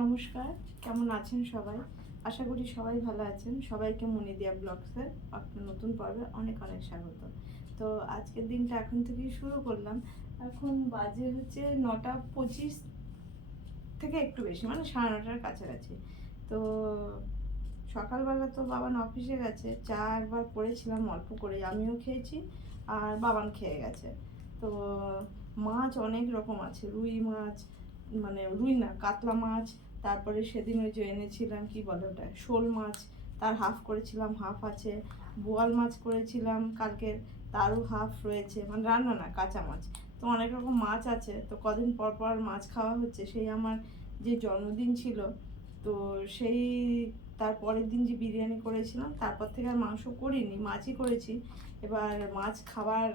নমস্কার, কেমন আছেন সবাই? আশা করি সবাই ভালো আছেন। সবাইকে মনিদিয়া ব্লগসের একটা নতুন পর্বে অনেক অনেক স্বাগত। তো আজকের দিনটা এখন থেকেই শুরু করলাম। এখন বাজে হচ্ছে নটা পঁচিশ থেকে একটু বেশি মানে সাড়ে নটার কাছাকাছি। তো সকালবেলা তো বাবান অফিসে গেছে, চা একবার করেছিলাম, অল্প করে আমিও খেয়েছি আর বাবান খেয়ে গেছে। তো মাছ অনেক রকম আছে, রুই মাছ মানে রুই না, কাতলা মাছ, তারপরে সেদিন ওই যে এনেছিলাম, কি বলে ওটা শোল মাছ, তার হাফ করেছিলাম হাফ আছে। বোয়াল মাছ করেছিলাম, কালকে তারও হাফ রয়েছে মানে রান্না না, কাঁচা মাছ। তো অনেক রকম মাছ আছে, তো কদিন পর পর মাছ খাওয়া হচ্ছে, সেই আমার যে জন্মদিন ছিল, তো সেই তার পরের দিন যে বিরিয়ানি করেছিলাম, তারপর থেকে আর মাংস করিনি, মাছই করেছি। এবার মাছ খাবার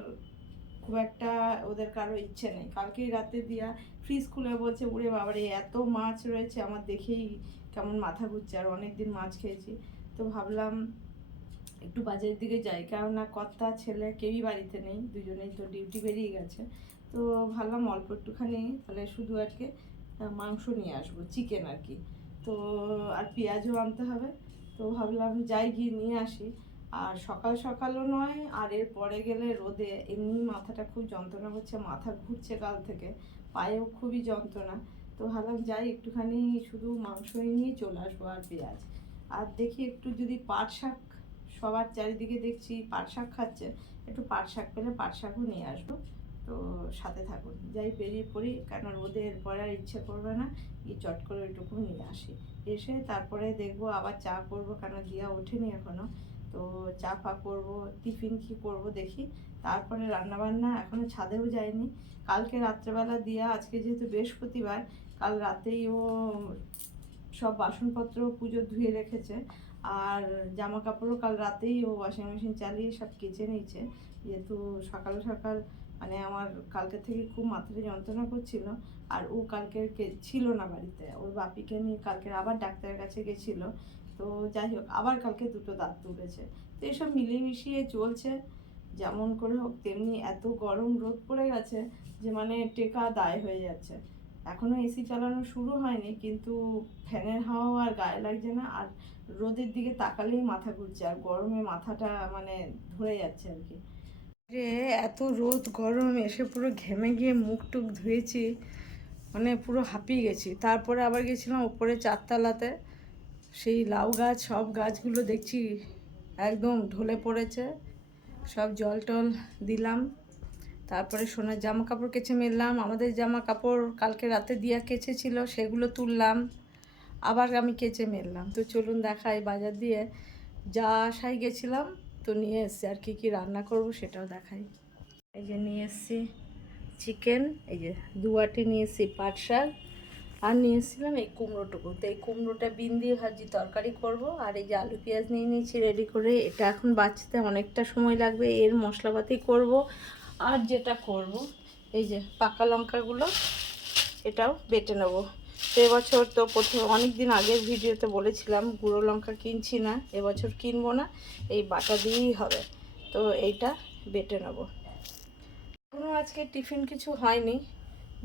খুব একটা ওদের কারও ইচ্ছে নেই। কালকেই রাতে দিয়া ফ্রিজ খুলে বলছে উড়ে বাবারে, এত মাছ রয়েছে, আমার দেখেই কেমন মাথা ঘুরছে, আর অনেক দিন মাছ খেয়েছি। তো ভাবলাম একটু বাজারের দিকে যাই, কেননা কর্তা, ছেলে কেউই বাড়িতে নেই, দুজনেই তো ডিউটি বেরিয়ে গেছে। তো ভাবলাম অল্প একটুখানি তাহলে শুধু আজকে মাংস নিয়ে আসব চিকেন আর কি। তো আর পেঁয়াজও আনতে হবে। তো ভাবলাম যাই গিয়ে নিয়ে আসি। সকাল সকালও নয়, আর এর পরে গেলে রোদে এমনি মাথাটা খুব যন্ত্রণা করছে মাথা ঘুরছে কাল থেকে, পায়েও খুবই যন্ত্রণা। তো ভাবলাম যাই, একটুখানি শুধু মাংসই নিয়ে চলে আসব আর পেঁয়াজ। আর দেখি একটু যদি পাট শাক, সবার চারিদিকে দেখছি পাট শাক খাচ্ছে, একটু পাট শাক পেলে পাট শাকও নিয়ে আসব। তো সাথে থাকুন, যাই বেরিয়ে পড়ি, কেন রোদে এরপরে আর ইচ্ছে করবে না, গিয়ে চট করে ওইটুকু নিয়ে আসি। এসে তারপরে দেখব আবার চা করব, কেন দিয়া ওঠেনি এখনও। তো চা ফা করব, টিফিন কি করব দেখি। তারপরে রান্নাবান্না এখনও ছাদেও যায়নি। কালকে রাত্রেবেলা দিয়া, আজকে যেহেতু বৃহস্পতিবার, কাল রাতেই ও সব বাসনপত্র পুজো ধুয়ে রেখেছে। আর জামা কাপড়ও কাল রাতেই ও ওয়াশিং মেশিন চালিয়ে সব কেচে নিয়েছে। যেহেতু সকাল সকাল মানে আমার কালকে থেকে খুব মাথাটা যন্ত্রণা করছিল। আর ও কালকে কে- ছিল না বাড়িতে। ওর বাপিকে নিয়ে কালকে আবার ডাক্তারের কাছে গেছিল। তো যাই হোক, আবার কালকে দুটো দাঁত তুলেছে। তো এসব মিলিয়ে মিশিয়ে চলছে, যেমন করে হোক তেমনি এত গরম রোদ পড়ে গেছে যে মানে টেকা দায় হয়ে যাচ্ছে। এখনও এসি চালানো শুরু হয়নি, কিন্তু ফ্যানের হাওয়া আর গায়ে লাগছে না, আর রোদের দিকে তাকালেই মাথা ঘুরছে, আর গরমে মাথাটা মানে ধরে যাচ্ছে আর কি। রে, এত রোদ, গরম, এসে পুরো ঘেমে গিয়ে মুখ টুক ধুয়েছি মানে পুরো হাঁপিয়ে গেছি। তারপরে আবার গেছিলাম ওপরে চারতলাতে সেই লাউ গাছ, সব গাছগুলো দেখছি একদম ঢলে পড়েছে। সব জল টল দিলাম। তারপরে সোনার জামা কাপড় কেচে মেললাম। আমাদের জামা কাপড় কালকে রাতে দিয়া কেচেছিল, সেগুলো তুললাম। আবার আমি কেচে মেললাম। তো চলুন দেখাই বাজার দিয়ে। যা আশায় গেছিলাম, তো নিয়ে এসছি। আর কি কি রান্না করব সেটাও দেখাই। এই যে নিয়ে এসছি। চিকেন, এই যে দুয়াটি নিয়ে এসছি, পাট শাক। আর নিয়ে এসেছিলাম এই কুমড়োটুকু। তো এই কুমড়োটা বিন দিয়ে ভাজি, তরকারি করব। আর এই যে আলু পেঁয়াজ নিয়ে নিয়েছি রেডি করে, এটা এখন বাঁচতে অনেকটা সময় লাগবে। এর মশলাপাতি করব। আর যেটা করব, এই যে পাকা লঙ্কাগুলো, এটাও বেটে নেব। তো এবছর তো প্রথম অনেক দিন আগের ভিডিওতে বলেছিলাম, গুঁড়ো লঙ্কা কিনছি না, এবছর কিনবো না, এই বাটা দিয়েই হবে। তো এইটা বেটে নেব। কোনো আজকে টিফিন কিছু হয়নি।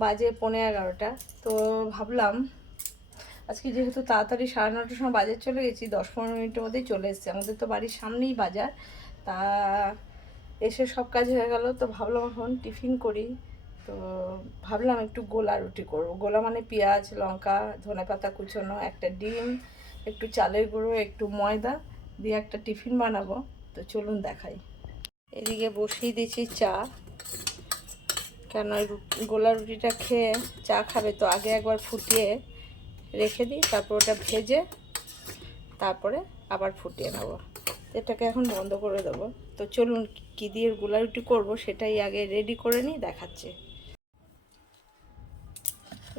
বাজে পনেরো এগারোটা। তো ভাবলাম, আজকে যেহেতু তাড়াতাড়ি সাড়ে নটার সময় বাজার চলে গেছি, দশ পনেরো মিনিটের মধ্যেই চলে এসেছি। আমাদের তো বাড়ির সামনেই বাজার। তা এসে সব কাজ হয়ে গেল, তো ভাবলাম এখন টিফিন করি। তো ভাবলাম একটু গোলা রুটি করব। গোলা মানে পেঁয়াজ, লঙ্কা, ধনে পাতা কুচোনো, একটা ডিম, একটু চালের গুঁড়ো, একটু ময়দা, দিয়ে একটা টিফিন বানাবো। তো চলুন দেখাই। এদিকে বসিয়ে দিয়েছি চা। কেন ওই গোলা রুটিটা খেয়ে চা খাবে? তো আগে একবার ফুটিয়ে রেখে দিই, তারপর ওটা ভেজে তারপরে আবার ফুটিয়ে নেব। এটাকে এখন বন্ধ করে দেবো। তো চলুন কী দিয়ে গোলা রুটি করব সেটাই আগে রেডি করে নিই, দেখাচ্ছি।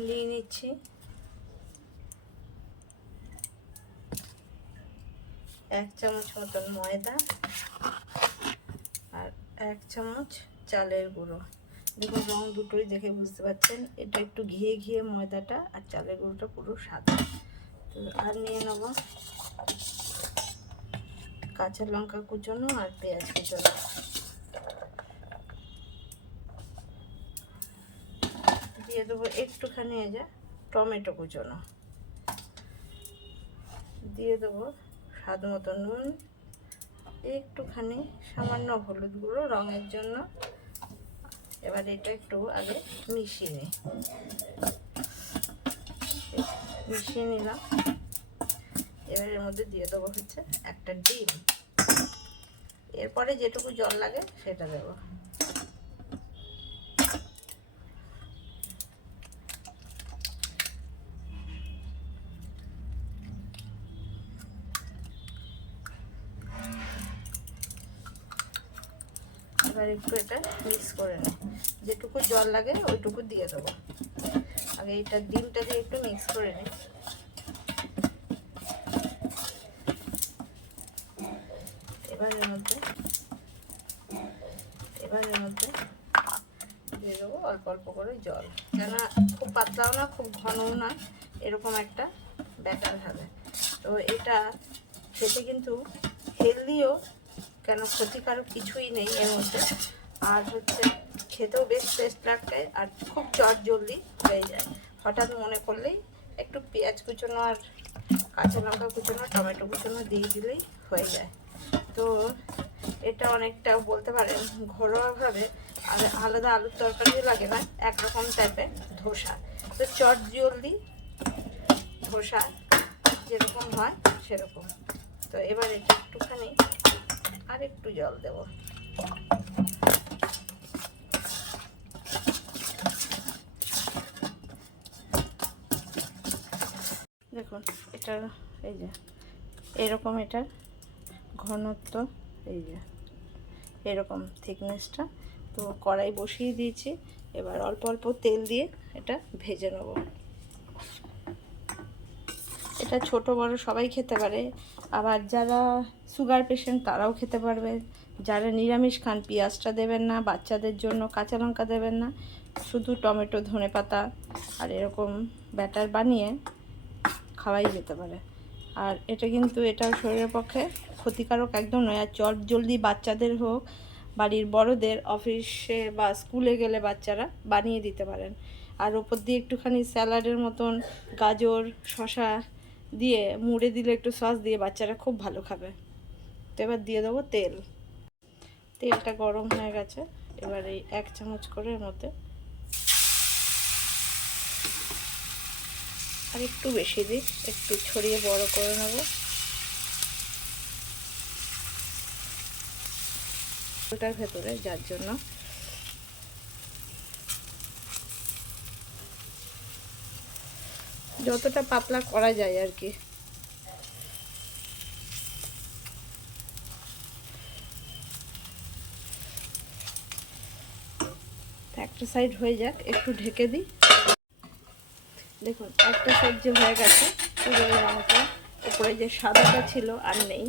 নিয়ে নিচ্ছি। এক চামচ মতন ময়দা আর এক চামচ চালের গুঁড়ো। দেখুন, রং দুটোই দেখে বুঝতে পারছেন। এটা একটু ঘিয়ে ঘিয়ে ময়দাটা আর চালের গুঁড়োটা পুরো সাদা। তো আর নিয়ে নেব কাঁচা লঙ্কা কুচোনো আর পেঁয়াজ কুচোনো। দিয়ে দেবো একটুখানি এই যে টমেটো কুচোনো। দিয়ে দেবো স্বাদ মতো নুন, একটুখানি সামান্য হলুদ গুঁড়ো রঙের জন্য। এবার এটা একটু আগে মিশিয়ে নিই মিশিয়ে নিলাম। এবার এর মধ্যে দিয়ে দেবো হচ্ছে একটা ডিম। এরপরে যেটুকু জল লাগে সেটা দেবো। এবার একটু এটা মিক্স করে নিই যেটুকু জল লাগে ওইটুকু দিয়ে দেবো। আগে এটা ডিমটা দিয়ে একটু মিক্স করে নিই। এবার এর মধ্যে, এবার এর মধ্যে দিয়ে দেবো অল্প অল্প করে জল। যেন খুব পাতলাও না, খুব ঘনও না, এরকম একটা ব্যাটার হবে। তো এটা খেতে কিন্তু হেলদিও কেন ক্ষতিকারক কিছুই নেই এর মধ্যে। আর হচ্ছে খেতেও বেশ টেস্ট লাগবে আর খুব চট জলদি হয়ে যায়। হঠাৎ মনে করলেই একটু পেঁয়াজ কুচোনো আর কাঁচা লঙ্কা কুচোনো, টমেটো কুচোনো দিয়ে দিলেই হয়ে যায়। তো এটা অনেকটা বলতে পারেন ঘরোয়াভাবে আর আলাদা আলুর তরকারিও লাগে না, একরকম টাইপের ধোসা। তো চট জলদি ধোসা যেরকম হয় সেরকম। তো এবার এটা একটুখানি আর একটু জল দেব। দেখুন, এটা এই যে, এরকম এটা ঘনত্ব, এই যে, এরকম থিকনেসটা তো কড়াই বসিয়ে দিয়েছি, এবার অল্প অল্প তেল দিয়ে এটা ভেজে নেব। এটা ছোট, বড় সবাই খেতে পারে। আবার যারা সুগার পেশেন্ট তারাও খেতে পারবে। যারা নিরামিষ খান, পেঁয়াজটা দেবেন না, বাচ্চাদের জন্য কাঁচা লঙ্কা দেবেন না, শুধু টমেটো, ধনে পাতা আর এরকম ব্যাটার বানিয়ে খাওয়াই যেতে পারে। আর এটা কিন্তু এটা শরীরের পক্ষে ক্ষতিকারক একদম নয়। আর চট জলদি বাচ্চাদের হোক, বাড়ির বড়দের, অফিসে বা স্কুলে গেলে বাচ্চারা বানিয়ে দিতে পারেন। আর ওপর দিয়ে একটুখানি স্যালাডের মতন গাজর শশা দিয়ে মুড়ে দিলে একটু সস দিয়ে বাচ্চারা খুব ভালো খাবে। তো এবার দিয়ে দেবো তেল। তেলটা গরম হয়ে গেছে। এবার এই এক চামচ করে এর মধ্যে আর একটু বেশি দিই, একটু ছড়িয়ে বড় করে নেব। ওটার ভেতরে যার জন্য যতটা পাতলা করা যায় আর কি। একটা সাইড হয়ে যাক, একটু ঢেকে দিই। দেখুন, একটা সাইড যে হয়ে গেছে উপরে যে সাদাটা ছিল আর নেই,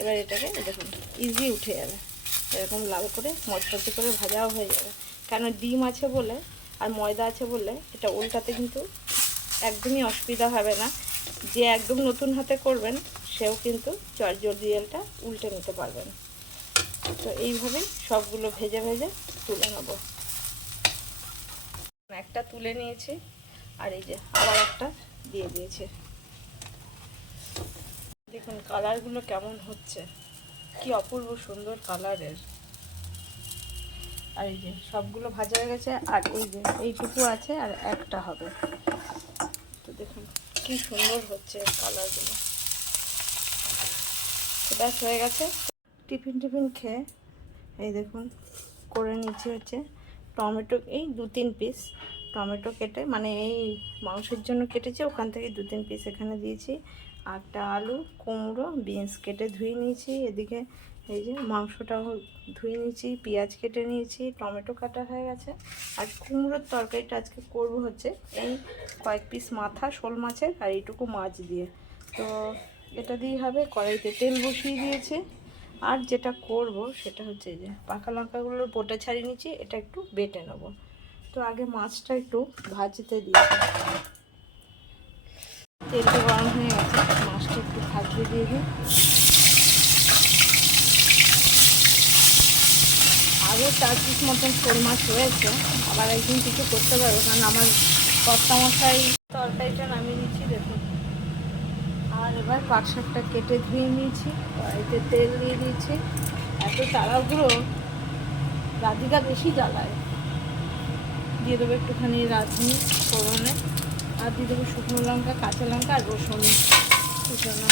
এবার এটাকে দেখুন ইজি উঠে যাবে। এরকম লাল করে মচমচে করে ভাজাও হয়ে যাবে। কেন ডিম আছে বলে আর ময়দা আছে বলে, এটা উল্টাতে কিন্তু একদমই অসুবিধা হবে না। যে একদম নতুন হাতে করবেন, সেও কিন্তু চটজলদিয়েলটা উল্টে নিতে পারবেন। তো এইভাবে সবগুলো ভেজে ভেজে তুলে নেব। একটা তুলে নিয়েছি, আর এই যে আবার একটা দিয়ে দিয়েছে। দেখুন, কালারগুলো কেমন হচ্ছে। কি অপূর্ব সুন্দর কালারের। আর এই যে সবগুলো ভাজা হয়ে গেছে, আর এই যে এইটুকু আছে, আর একটা হবে। তো দেখুন, কি সুন্দর হচ্ছে কালারগুলো তো ব্যাস হয়ে গেছে। টিফিন টিফিন খেয়ে, এই দেখুন, করে নিচ্ছি হচ্ছে টমেটো, এই দু তিন পিস টমেটো কেটে মানে এই মাংসের জন্য কেটেছি, ওখান থেকে দু তিন পিস এখানে দিয়েছি। আটটা আলু, কুমড়ো, বিনস কেটে ধুয়ে নিয়েছি, এদিকে এই যে মাংসটাও ধুয়ে নিয়েছি, পেঁয়াজ কেটে নিয়েছি, টমেটো কাটা হয়ে গেছে, আর কুমড়োর তরকারিটা আজকে করব হচ্ছে এই কয়েক পিস মাথা, শোল মাছের আর এইটুকু মাছ দিয়ে। তো এটা দিয়ে হবে, কড়াইতে তেল বসিয়ে দিয়েছে। আর যেটা করব সেটা হচ্ছে যে পাকা লঙ্কাগুলোর বোটা ছাড়িয়ে নিচ্ছি এটা একটু বেটে নেব। তো আগে মাছটা একটু ভাজতে দিয়েছি তেলটা গরম হয়ে গেছে, মাছটা একটু ভাজতে দিয়ে দিই। আরও চার পিস মতন শোল মাছ হয়েছে আবার একদিন কিছু করতে পারব, কারণ আমার কর্তা মশাই তরকারিটা নামিয়ে নিচ্ছি দেখুন। আর এবার পাট শাকটা কেটে ধুয়ে নিয়েছি, কড়াইতে তেল দিয়ে দিয়েছি। এত তাড়াহুড়ো, রাধিকা বেশি জ্বালায়। দিয়ে দেবো একটুখানি রাঁধুনি ফোড়নে, আর দিয়ে দেবো শুকনো লঙ্কা, কাঁচা লঙ্কা আর রসুন। কুচানো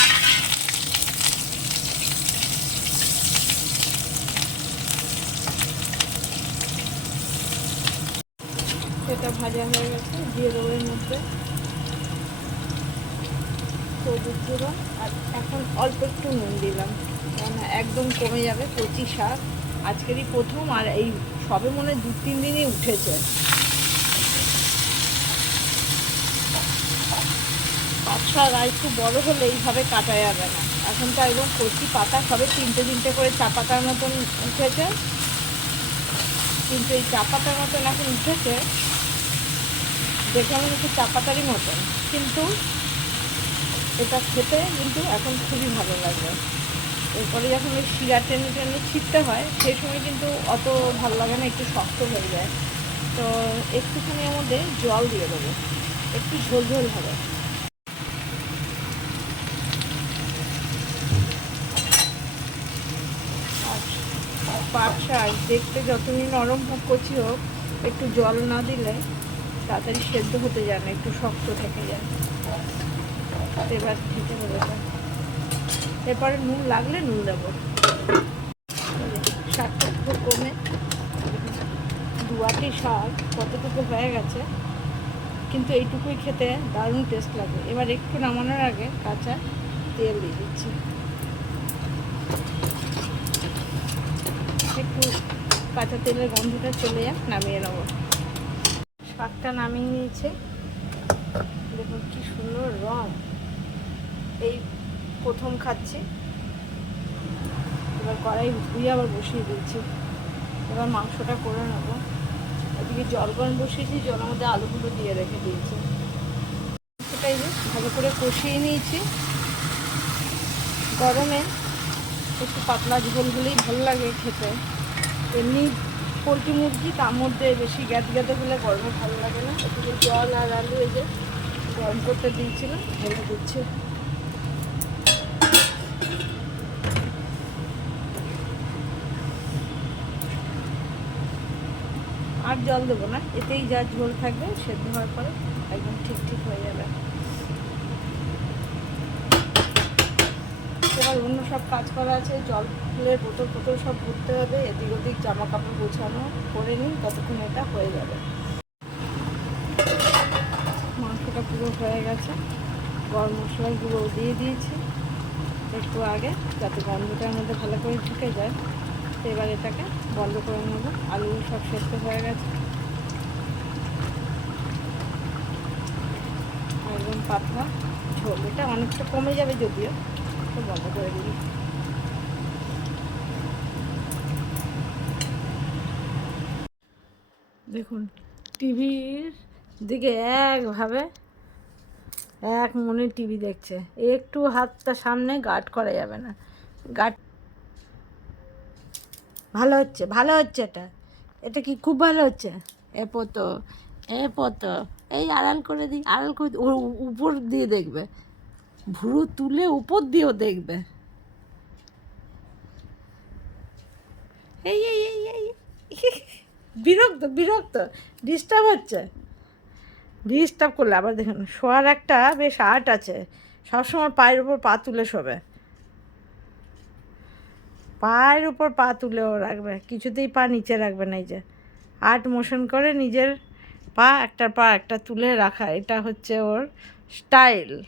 সেটা ভাজা হয়ে গেছে, দিয়ে দেবো এর মধ্যে সবুজ গুঁড়ো। আর এখন অল্প একটু নুন দিলাম কেন একদম কমে যাবে কচি শাক। আজকেরই প্রথম আর এই সবে মনে দু তিন দিনই উঠেছে। আর একটু বড় হলে এইভাবে কাটা যাবে না। এখন তো একদম কচি পাতা সবে তিনটে তিনটে করে চা পাতার মতন উঠেছে। কিন্তু এই চা পাতার মতন এখন উঠেছে। দেখে আমার একটু চা পাতারই মতন, কিন্তু এটা খেতে কিন্তু এখন খুবই ভালো লাগবে এরপরে যখন ওই শিরা টেনে টেনে ছিটতে হয়, সেই সময় কিন্তু অত ভালো লাগে না, একটু শক্ত হয়ে যায়। তো একটুখানি মধ্যে জল দিয়ে দেবো, একটু ঝোল ঝোল হবে। পাট শাক দেখতে যতই নরম হোক কচি হোক, একটু জল না দিলে তাড়াতাড়ি সেদ্ধ হতে যায় না, একটু শক্ত থেকে যায়। এবার খেতে হবে এরপরে নুন লাগলে নুন দেবো। শাকটা খুব কমে। দুয়াটি শাক কতটুকু হয়ে গেছে, কিন্তু এইটুকুই খেতে দারুণ টেস্ট লাগে। এবার একটু নামানোর আগে কাঁচা তেল দিয়ে দিচ্ছি। একটু কাঁচা তেলের গন্ধটা চলে যাক, নামিয়ে নেব। শাকটা নামিয়ে নিয়েছে। দেখুন কি সুন্দর রং। এই প্রথম খাচ্ছি। এবার কড়াই ধুয়ে আবার বসিয়ে দিচ্ছি। এবার মাংসটা করে নেব। এদিকে জল গরম বসিয়েছি, জলের মধ্যে আলুগুলো দিয়ে রেখে দিয়েছি। সেটাই ভালো করে কষিয়ে নিয়েছি। গরমে একটু পাতলা ঝোল হলেই ভালো লাগে খেতে। এমনি পোলট্রি মুরগি, তার মধ্যে বেশি গ্যাদ গ্যাদে হলে গরমে ভালো লাগে না। একটু জল আর আলু এই যে গরম করতে দিয়েছিলাম ঢেলে দিচ্ছে। আর জল দেবো না, এতেই যা ঝোল থাকবে, সেদ্ধ হওয়ার পরে একদম ঠিক ঠিক হয়ে যাবে। এবার অন্য সব কাজ করা আছে, জল ফুলের বোতল ফোতল সব ভরতে হবে, এদিক ওদিক জামা কাপড় গোছানো করে নিই ততক্ষণ এটা হয়ে যাবে। মাংসটা পুরো হয়ে গেছে। গরম মশলার গুঁড়ো দিয়ে দিয়েছি। একটু আগে, যাতে গন্ধটার মধ্যে ভালো করে ঢুকে যায়। এবার এটাকে বন্ধ করে নেব। আলু সব সেদ্ধ হয়ে গেছে। একদম পাতলা ঝোল। এটা অনেকটা কমে যাবে যদিও। দেখুন, টিভির দিকে একভাবে এক মনে টিভি দেখছে। একটু হাতটা সামনে গার্ড করা যাবে না। গার্ড ভালো হচ্ছে ভালো হচ্ছে এটা। এটা কি খুব ভালো হচ্ছে? এ পতো এ পতো এই আড়াল করে দিই আড়াল করে উপর দিয়ে দেখবে। ভুরু তুলে উপর দিয়েও দেখবে। এই এই বিরক্ত বিরক্ত। ডিস্টার্ব হচ্ছে। ডিস্টার্ব করলে আবার দেখুন, শোয়ার একটা বেশ আর্ট আছে। সবসময় পায়ের উপর পা তুলে শোবে। পায়ের উপর পা তুলেও রাখবে। কিছুতেই পা নিচে রাখবে না এই যে। আর্ট মোশন করে নিজের পা, একটার পা একটা তুলে রাখা। এটা হচ্ছে ওর স্টাইল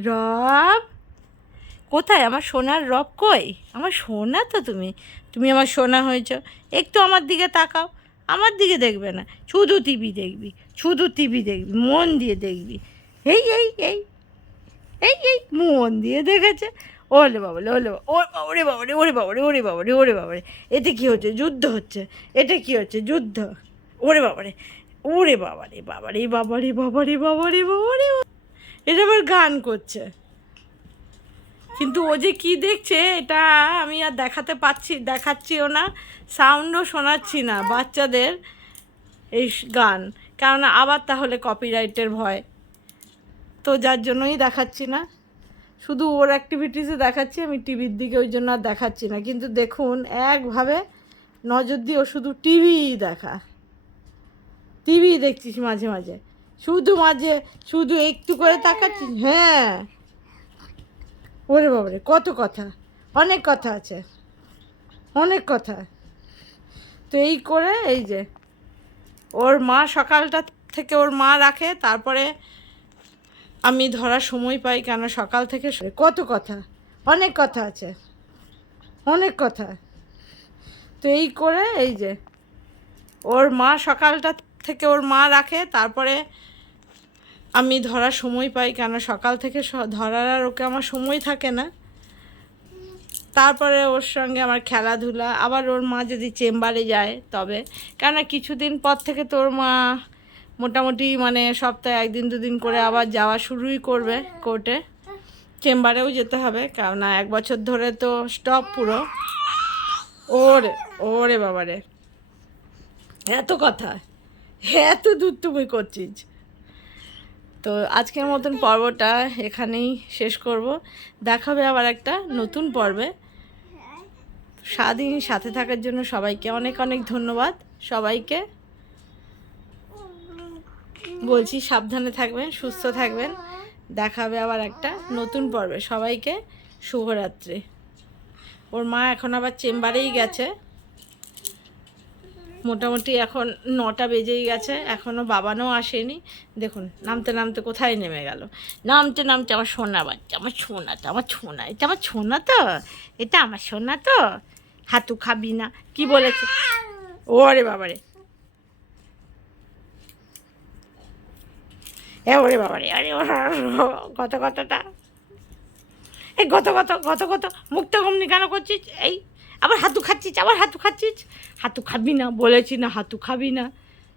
রব কোথায় আমার সোনার রব কই আমার সোনা তো তুমি তুমি আমার সোনা হয়েছ একটু আমার দিকে তাকাও আমার দিকে দেখবে না শুধু টিভি দেখবি শুধু টিভি দেখবি মন দিয়ে দেখবি এই এই এই এই এই মন দিয়ে দেখেছে ওলে বাবলে ওলে বাবা ওরে বাবারে ওরে বাবারে ওরে বাবারে ওরে বাবারে এতে কী হচ্ছে যুদ্ধ হচ্ছে এটা কী হচ্ছে যুদ্ধ ওরে বাবারে ওরে বাবারে বাবারে বাবারে বাবারে বাবারে বাবারে এটা আবার গান করছে। কিন্তু ও যে কি দেখছে, এটা আমি আর দেখাতে পাচ্ছি, দেখাচ্ছিও না সাউন্ডও শোনাচ্ছি না বাচ্চাদের এই গান। কেননা আবার তাহলে কপিরাইটের ভয়। তো যার জন্যই দেখাচ্ছি না। শুধু ওর অ্যাক্টিভিটিসে দেখাচ্ছি, আমি টিভির দিকে ওই জন্য আর দেখাচ্ছি না। কিন্তু দেখুন, একভাবে নজর দিয়ে ও শুধু টিভিই দেখা। টিভি দেখছিস মাঝে মাঝে। শুধু মাঝে শুধু একটু করে তাকাচ্ছিস? হ্যাঁ। ওরে বাবারে কত কথা। অনেক কথা আছে। অনেক কথা। তো এই করে এই যে ওর মা সকালটা থেকে ওর মা রাখে তারপরে আমি ধরার সময় পাই কেন সকাল থেকে কত কথা। অনেক কথা আছে। অনেক কথা। তো এই করে এই যে ওর মা সকালটা থেকে ওর মা রাখে তারপরে আমি ধরার সময় পাই কেন? সকাল থেকে ধরার আর ওকে আমার সময় থাকে না। তারপরে ওর সঙ্গে আমার খেলাধুলা, আবার ওর মা যদি চেম্বারে যায় তবে। কেন কিছুদিন পর থেকে তোর মা মোটামুটি মানে সপ্তাহে একদিন, দুদিন করে আবার যাওয়া শুরুই করবে কোর্টে। চেম্বারেও যেতে হবে কারণ এক বছর ধরে তো স্টপ পুরো। ওরে ওরে বাবারে। এত কথা, এত দূর তুমি করছিস। তো আজকের মতন পর্বটা এখানেই শেষ করব। দেখাবে আবার একটা নতুন পর্বে। সারাদিন সাথে থাকার জন্য সবাইকে অনেক অনেক ধন্যবাদ। সবাইকে বলছি সাবধানে থাকবেন, সুস্থ থাকবেন। দেখাবে আবার একটা নতুন পর্বে। সবাইকে শুভরাত্রি। ওর মা এখন আবার চেম্বারেই গেছে। মোটামুটি এখন নটা বেজেই গেছে এখনও বাবানও আসেনি। দেখুন, নামতে নামতে কোথায় নেমে গেল। নামতে নামতে আমার সোনা বাচ্চা, আমার সোনা তো, আমার সোনা, এটা আমার সোনা তো, এটা আমার সোনা তো। হাতু খাবি না, কি বলেছে? ওরে বাবারে। এ ওরে বাবারে, আরে কত কতটা এই গত গত গত গত মুক্ত কমনি কেন করছিস? এই আবার হাতু খাচ্ছিস আবার হাতু খাচ্ছিস? হাতু খাবি না বলেছি না হাতু খাবি না।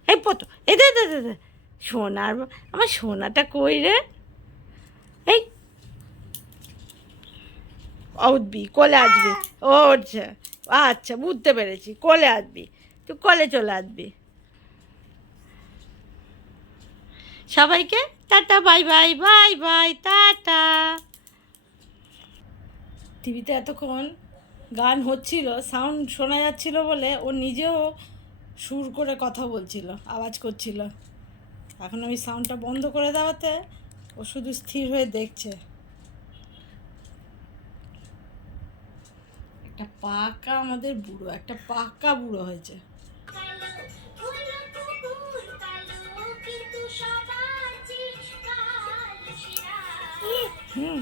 এই পত দে দে দে সোনার আমার সোনাটা কই রে? এই। উঠবি কলে আসবি। ও আচ্ছা। আচ্ছা বুঝতে পেরেছি। কলে আসবি। তুই কলে চলে আসবি। সবাইকে tata bye bye bye bye tata. টিভিতে এতক্ষণ গান হচ্ছিল সাউন্ড শোনা যাচ্ছিল বলে ও নিজেও সুর করে কথা বলছিল আওয়াজ করছিল। এখন আমি সাউন্ডটা বন্ধ করে দেওয়াতে ও শুধু স্থির হয়ে দেখছে। একটা পাকা আমাদের বুড়ো একটা পাকা বুড়ো হয়েছে। হুম।